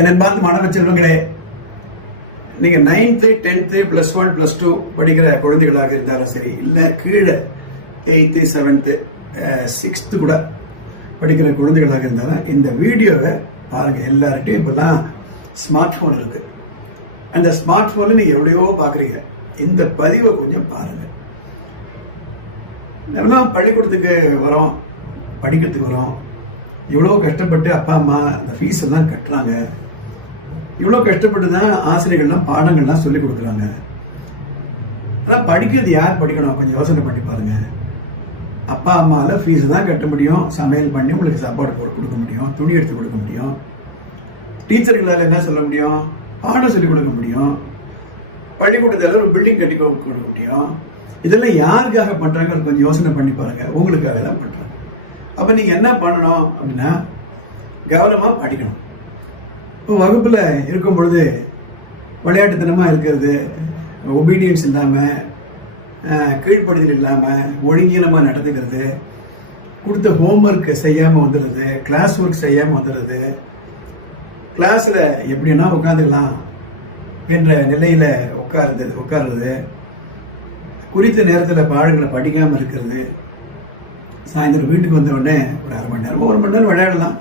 என் அன்பார்ந்த மாணவ செல்வங்களே நீங்க ninth tenth plus one plus two படிக்கிற குழந்தைகளாக இருந்தாலும் சரி இல்லை கீழே எயித்து செவன்த்து சிக்ஸ்த்து கூட படிக்கிற குழந்தைகளாக இருந்தாலும் இந்த வீடியோவை பாருங்க எல்லார்கிட்டையும். இப்பெல்லாம் ஸ்மார்ட் ஃபோன் இருக்கு. அந்த ஸ்மார்ட் ஃபோனில் நீங்கள் எவ்வளையோ பார்க்குறீங்க. இந்த பதிவை கொஞ்சம் பாருங்க. நம்மளாம் பள்ளிக்கூடத்துக்கு வரோம் படிக்கிறதுக்கு வரோம். இவ்வளோ கஷ்டப்பட்டு அப்பா அம்மா அந்த ஃபீஸ் எல்லாம் கட்டுறாங்க. இவ்வளோ கஷ்டப்பட்டு தான் ஆசிரியர்கள்லாம் பாடங்கள்லாம் சொல்லி கொடுக்குறாங்க. ஆனால் படிக்கிறது யார் படிக்கணும்? கொஞ்சம் யோசனை பண்ணி பாருங்க. அப்பா அம்மாவில் ஃபீஸ் தான் கட்ட முடியும். சமையல் பண்ணி உங்களுக்கு சாப்பாடு கொடுக்க முடியும். துணி எடுத்து கொடுக்க முடியும். டீச்சர்களால் என்ன சொல்ல முடியும்? பாடம் சொல்லி கொடுக்க முடியும். பள்ளிக்கூடத்தில் ஒரு பில்டிங் கட்டி கொடுக்க முடியும். இதெல்லாம் யாருக்காக பண்றாங்க கொஞ்சம் யோசனை பண்ணி பாருங்க. உங்களுக்காக தான் பண்ணுறாங்க அப்போ நீங்கள் என்ன பண்ணணும் அப்படின்னா கவனமாக படிக்கணும். வகுப்பில் இருக்கும் பொழுது விளையாட்டுத்தனமாக இருக்கிறது ஒபீடியன்ஸ் இல்லாமல் கீழ்ப்படுதல் இல்லாமல் ஒழுங்கீனமாக நடந்துக்கிறது கொடுத்த ஹோம்ஒர்க் செய்யாமல் வந்துடுறது கிளாஸ் ஒர்க் செய்யாமல் வந்துடுறது கிளாஸில் எப்படின்னா உட்காந்துக்கலாம் என்ற நிலையில் உட்காருது உட்காருறது குறித்த நேரத்தில் பாடங்களை படிக்காமல் இருக்கிறது. சாயந்தரம் வீட்டுக்கு வந்த உடனே ஒரு அரை மணி நேரம் ஒரு மணி நேரம் விளையாடலாம்.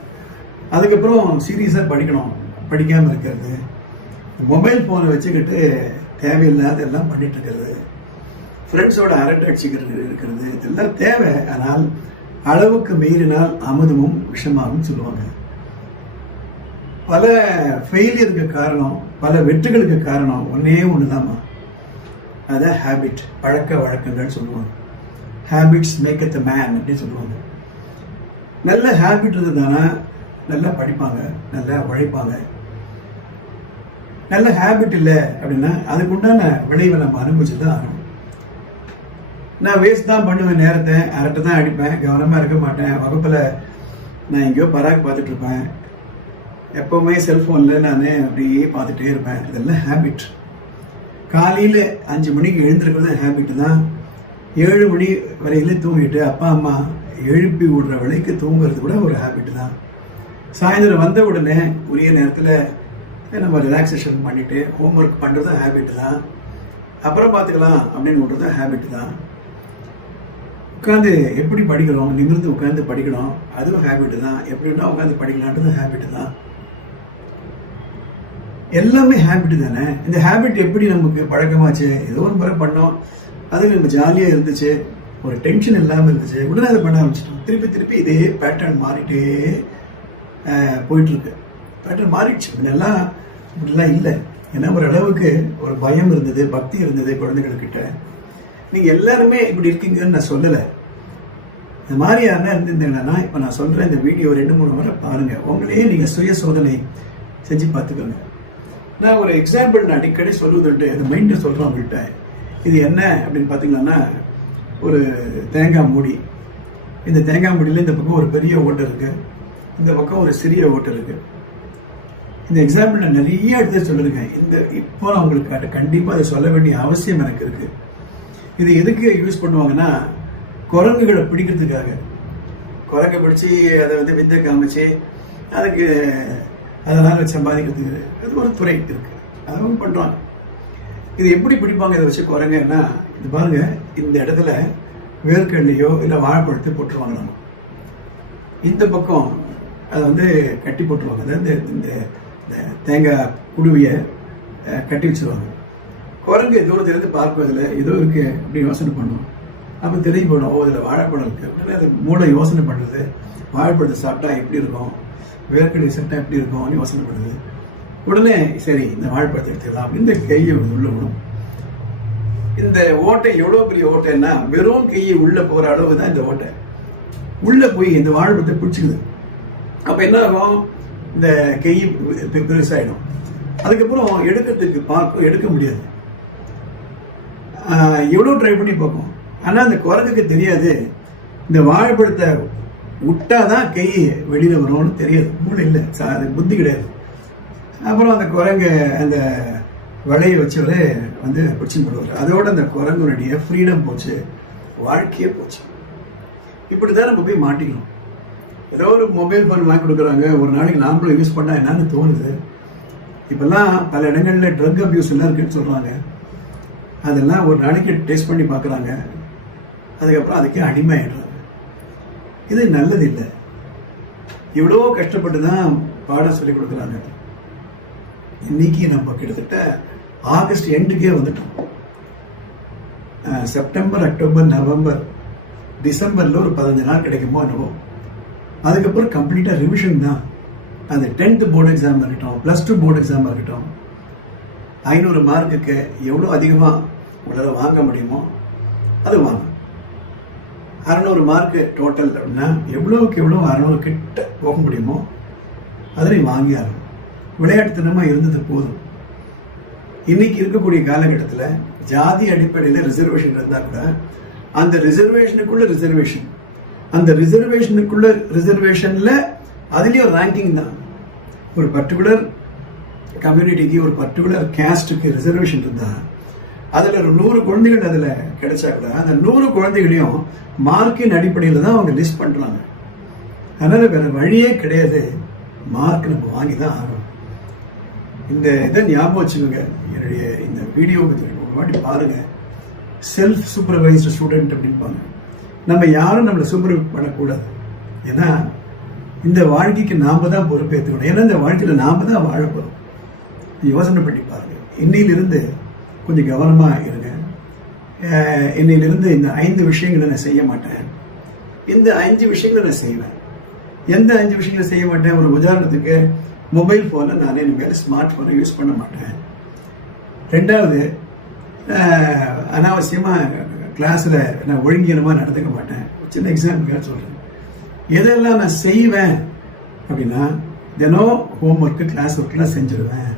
அதுக்கப்புறம் சீரியஸாக படிக்கணும். படிக்காமல் இருக்கிறது. மொபைல் ஃபோனை வச்சுக்கிட்டு தேவையில்லாத எல்லாம் பண்ணிட்டு இருக்கிறது ஃப்ரெண்ட்ஸோட அரட்டை அடிச்சுக்கிறது இருக்கிறது. இதெல்லாம் தேவை. ஆனால் அளவுக்கு மீறினால் அமுதமும் விஷமாகும் சொல்லுவாங்க. பல ஃபெயிலியருக்கு காரணம் பல வெற்றிகளுக்கு காரணம் ஒன்றே ஒன்று தாம்மா அதான் ஹேபிட் பழக்க வழக்கங்கள் சொல்லுவாங்க. ஹேபிட்ஸ் மேக் த மேன் அப்படின்னு சொல்லுவாங்க. நல்ல ஹேபிட் இருந்ததுதானா நல்லா படிப்பாங்க நல்லா உழைப்பாங்க. நல்ல ஹேபிட் இல்லை அப்படின்னா அதுக்குண்டான விளைவை நம்ம அனுபவிச்சு தான் ஆகணும். நான் வேஸ்ட் தான் பண்ணுவேன் நேரத்தை அரட்டை தான் அடிப்பேன் கவனமாக இருக்க மாட்டேன் வகுப்பில் நான் எங்கேயோ பராக் பார்த்துட்டு இருப்பேன். செல்ஃபோனில் நான் அப்படியே பார்த்துட்டே இருப்பேன். இதெல்லாம் ஹேபிட் காலையில் அஞ்சு மணிக்கு எழுந்திருக்கிறது ஹேபிட் தான். ஏழு மணி வரையில தூங்கிட்டு அப்பா அம்மா எழுப்பி விடுற விலைக்கு தூங்குறது கூட ஒரு ஹேபிட் தான். சாயந்தரம் வந்த உடனே உரிய நேரத்தில் நம்ம ரிலாக்ஸேஷன் பண்ணிட்டு ஹோம்ஒர்க் பண்ணுறதும் ஹேபிட் தான். அப்புறம் பார்த்துக்கலாம் அப்படின்னு விடுறதும் ஹேபிட் தான். உட்காந்து எப்படி படிக்கிறோம்? நிமிர்ந்து உட்காந்து படிக்கணும் அதுவும் ஹேபிட் தான். எப்படின்னா உட்காந்து படிக்கலான்றது ஹேபிட் தான். எல்லாமே ஹேபிட் தானே? இந்த ஹேபிட் எப்படி நமக்கு பழக்கமாச்சு? ஏதோ ஒரு முறை பண்ணோம். அது நம்ம ஜாலியாக இருந்துச்சு. ஒரு டென்ஷன் இல்லாமல் இருந்துச்சு. உடனே அதை பண்ண ஆரம்பிச்சிட்டோம். திருப்பி திருப்பி இதே பேட்டர்ன் மாறிட்டே போயிட்டுருக்கு பேட்டர்ன் மாறிடுச்சு. முன்னெல்லாம் இப்படிலாம் இல்லை. ஏன்னா ஒரு அளவுக்கு ஒரு பயம் இருந்தது பக்தி இருந்தது குழந்தைகள்கிட்ட. நீங்கள் எல்லாருமே இப்படி இருக்கீங்கன்னு நான் சொல்லலை. இந்த மாதிரி யாருன்னா இருந்திருந்தீங்கன்னா இப்போ நான் சொல்கிறேன் இந்த வீடியோ ரெண்டு மூணு முறை பாருங்கள் உங்களையே நீங்கள் சுய சோதனை செஞ்சு பார்த்துக்கோங்க. நான் ஒரு எக்ஸாம்பிள் நான் அடிக்கடி சொல்லுவதுண்டு அந்த மைண்டை சொல்கிறோம் உங்கள்கிட்ட இது என்ன அப்படின்னு பார்த்தீங்கன்னா ஒரு தேங்காய் மூடி. இந்த தேங்காய் மூடியில் இந்த பக்கம் ஒரு பெரிய ஓட்டை இருக்குது இந்த பக்கம் ஒரு சிறிய ஓட்டை இருக்குது இந்த எக்ஸாம்பிள் நான் நிறைய இடத்துல சொல்லியிருக்கேன் இந்த இப்போ நான் உங்களுக்கு காட்ட கண்டிப்பாக அதை சொல்ல வேண்டிய அவசியம் எனக்கு இருக்கு. இது எதுக்கு யூஸ் பண்ணுவாங்கன்னா குரங்குகளை பிடிக்கிறதுக்காக. குரங்கை பிடிச்சி அதை வந்து வித்தை காமிச்சு அதுக்கு அதனால் சம்பாதிக்கிறதுக்கு அது ஒரு துறை இருக்கு. அதுவும் பண்ணுறாங்க இது எப்படி பிடிப்பாங்க? இதை வச்சு குரங்கன்னா இது பாருங்க இந்த இடத்துல வேர்க்கடலையோ இல்லை வாழைப்பழத்தை போட்டுருவாங்க நம்ம. இந்த பக்கம் அதை வந்து கட்டி போட்டுருவாங்க. அதாவது இந்த தேங்காய் குடுவியை கட்டி வச்சிருவாங்க. குரங்கு தூரத்திலிருந்து பார்ப்பதில் ஏதோ இருக்கு அப்படின்னு யோசனை பண்ணும். அப்போ தெரிஞ்சு போகணும் ஓ இதில் வாழைப்பழம் இருக்குது அப்படின்னு அது மூளை யோசனை பண்ணுறது வாழைப்பழத்தை சாப்பிட்டா எப்படி இருக்கும்? வேர்க்கடலை சாப்பிட்டா எப்படி இருக்கும்னு யோசனை பண்ணுது. உடனே சரி இந்த வாழைப்பழத்தை எடுத்துக்கலாம். அப்படின்னு இந்த கையை உள்ள விடும் இந்த ஓட்டை எவ்வளோ பெரிய ஓட்டைன்னா வெறும் கையை உள்ளே போகிற அளவு தான் இந்த ஓட்டை. உள்ளே போய் இந்த வாழைப்பழத்தை பிடிச்சிக்குது. அப்போ என்ன ஆகும்? இந்த கை பெ- பெருசாயிடும். அதுக்கப்புறம் எடுக்கிறதுக்கு பார்க்கும் எடுக்க முடியாது. எவ்வளோ ட்ரை பண்ணி பார்ப்போம். ஆனால் அந்த குரங்குக்கு தெரியாது. இந்த வாழைப்பழத்தை விட்டாதான் கை வெளியில் வரும்னு தெரியாது. மூணு இல்லை. சா- அது புத்தி கிடையாது. அப்புறம் அந்த குரங்கு அந்த வலையை வச்சவரே வந்து பிடிச்சி போடுவார் அதோட அந்த குரங்குனுடைய ஃப்ரீடம் போச்சு. வாழ்க்கையே போச்சு. இப்படிதான் நம்ம போய் மாட்டிக்கணும். ஏதோ ஒரு மொபைல் ஃபோன் வாங்கி கொடுக்குறாங்க. ஒரு நாளைக்கு நாமளும் யூஸ் பண்ணால் என்னன்னு தோணுது. இப்போல்லாம் பல இடங்களில் ட்ரக் அப்யூஸ் எல்லாம் இருக்குன்னு சொல்கிறாங்க அதெல்லாம் ஒரு நாளைக்கு டேஸ்ட் பண்ணி பார்க்குறாங்க. அதுக்கப்புறம் அதுக்கே அடிமையாயிடுறாங்க. இது நல்லது இல்லை இவ்வளோ கஷ்டப்பட்டு தான் பாடம் சொல்லி கொடுக்குறாங்க. இன்னைக்கு நம்ம கிட்டத்தட்ட ஆகஸ்ட் எண்டுக்கே வந்துட்டோம். செப்டம்பர் அக்டோபர் நவம்பர் டிசம்பரில் ஒரு பதினஞ்சு நாள் கிடைக்குமோ என்னவோ. அதுக்கப்புறம் கம்ப்ளீட்டாக ரிவிஷன் தான். அந்த டென்த் போர்டு எக்ஸாம் இருக்கட்டும் ப்ளஸ் டூ போர்டு எக்ஸாம் இருக்கட்டும் ஐநூறு மார்க்குக்கு எவ்வளோ அதிகமாக உங்களால் வாங்க முடியுமோ அது வாங்க. அறநூறு மார்க்கு டோட்டல் அப்படின்னா எவ்வளோக்கு எவ்வளோ அறநூறு கிட்ட போக முடியுமோ அதனை நீ வாங்கி ஆகணும். விளையாட்டுத்தனமாக இருந்தது போதும். இன்னைக்கு இருக்கக்கூடிய காலகட்டத்தில் ஜாதி அடிப்படையில் ரிசர்வேஷன் இருந்தால் கூட அந்த ரிசர்வேஷனுக்குள்ள ரிசர்வேஷன் அந்த ரிசர்வேஷனுக்குள்ள ரிசர்வேஷன்ல அதுலேயும் ரேங்கிங் தான். ஒரு பர்டிகுலர் கம்யூனிட்டிக்கு ஒரு பர்டிகுலர் கேஸ்டுக்கு ரிசர்வேஷன் இருந்தா அதில் ஒரு நூறு குழந்தைகள் அதில் கிடைச்சா கூட அந்த நூறு குழந்தைகளையும் மார்க்கின் அடிப்படையில் தான் அவங்க லிஸ்ட் பண்ணுறாங்க அதனால வேற வழியே கிடையாது. மார்க் நம்ம வாங்கி தான் ஆகணும். இந்த இதை ஞாபகம் வச்சுக்கோங்க. என்னுடைய இந்த வீடியோ ஒரு வாட்டி பாருங்க. செல்ஃப் சூப்பர்வைஸ்டு ஸ்டூடெண்ட் அப்படின்பாங்க நம்ம யாரும் நம்மளை சுமரப்படக்கூடாது பண்ணக்கூடாது. ஏன்னா இந்த வாழ்க்கைக்கு நாம தான் பொறுப்பேற்றுக்கணும் ஏன்னா இந்த வாழ்க்கையில் நாம தான் வாழ போகிறோம் யோசனை பண்ணி பாருங்க. இன்னையிலிருந்து கொஞ்சம் கவனமாக இருங்க. இன்னையிலிருந்து இந்த ஐந்து விஷயங்களை நான் செய்ய மாட்டேன். இந்த அஞ்சு விஷயங்களை நான் செய்வேன். எந்த அஞ்சு விஷயங்களை செய்ய மாட்டேன்? ஒரு உதாரணத்துக்கு மொபைல் ஃபோனை நான் இனிமேல் ஸ்மார்ட் ஃபோனை யூஸ் பண்ண மாட்டேன். ரெண்டாவது அனாவசியமாக கிளாஸில் நான் ஒழுங்கினமாக நடந்துக்க மாட்டேன். ஒரு சின்ன எக்ஸாம்பிளுக்காக சொல்கிறேன் எதெல்லாம் நான் செய்வேன் அப்படின்னா தினம் ஹோம்ஒர்க்கு கிளாஸ் ஒர்க்லாம் செஞ்சிருவேன்.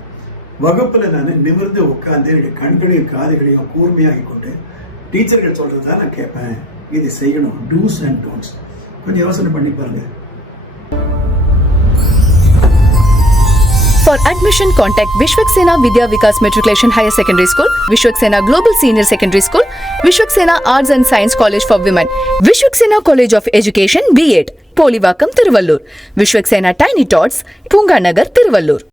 வகுப்பில் நான் நிமிர்ந்து உட்காந்து என்னுடைய கண்களையும் காதுகளையும் கூர்மையாகி கொண்டு டீச்சர்கள் சொல்கிறது தான் நான் கேட்பேன். இது செய்யணும். டூஸ் அண்ட் டோன்ஸ் கொஞ்சம் யோசனை பண்ணி பாருங்கள் for admission contact Vishwak Sena Vidya Vikas matriculation higher secondary school Vishwak Sena global senior secondary school Vishwak Sena arts and science college for women Vishwak Sena college of education B Ed Polivakkam Tiruvallur Vishwak Sena tiny thoughts पूँगा Nagar तिरवलूर